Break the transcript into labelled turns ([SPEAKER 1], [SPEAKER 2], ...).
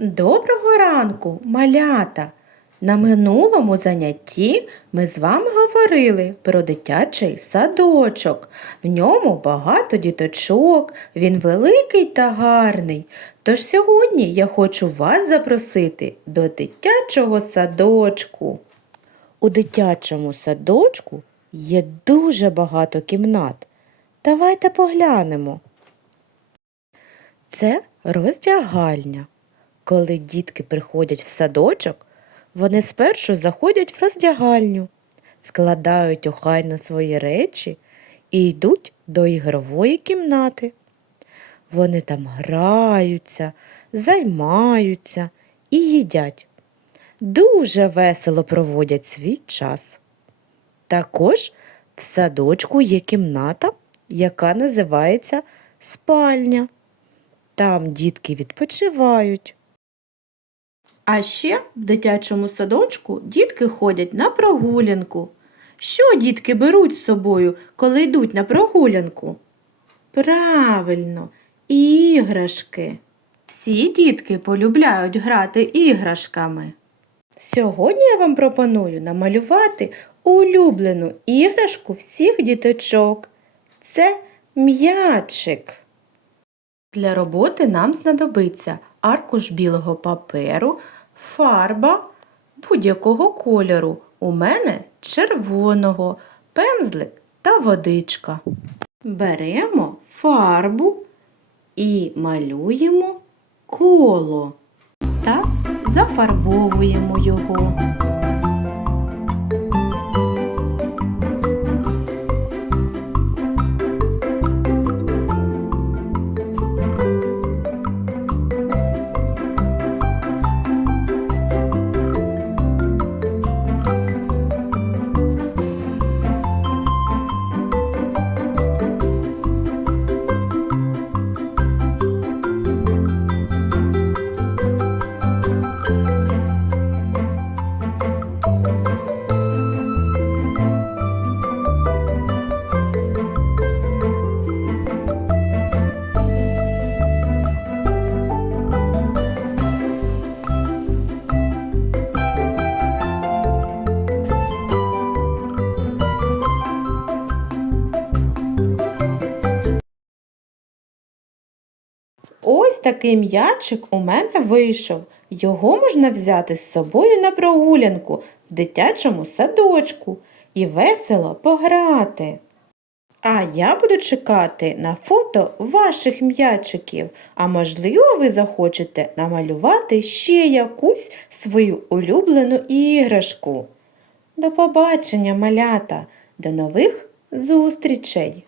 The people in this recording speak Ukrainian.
[SPEAKER 1] Доброго ранку, малята! На минулому занятті ми з вами говорили про дитячий садочок. В ньому багато діточок, він великий та гарний. Тож сьогодні я хочу вас запросити до дитячого садочку. У дитячому садочку є дуже багато кімнат. Давайте поглянемо. Це роздягальня. Коли дітки приходять в садочок, вони спершу заходять в роздягальню, складають охайно свої речі і йдуть до ігрової кімнати. Вони там граються, займаються і їдять. Дуже весело проводять свій час. Також в садочку є кімната, яка називається спальня. Там дітки відпочивають. А ще в дитячому садочку дітки ходять на прогулянку. Що дітки беруть з собою, коли йдуть на прогулянку? Правильно, іграшки. Всі дітки полюбляють грати іграшками. Сьогодні я вам пропоную намалювати улюблену іграшку всіх діточок. Це м'ячик. Для роботи нам знадобиться аркуш білого паперу, фарба будь-якого кольору. У мене червоного, пензлик та водичка. Беремо фарбу і малюємо коло та зафарбовуємо його. Ось такий м'ячик у мене вийшов. Його можна взяти з собою на прогулянку в дитячому садочку і весело пограти. А я буду чекати на фото ваших м'ячиків, а можливо, ви захочете намалювати ще якусь свою улюблену іграшку. До побачення, малята, до нових зустрічей!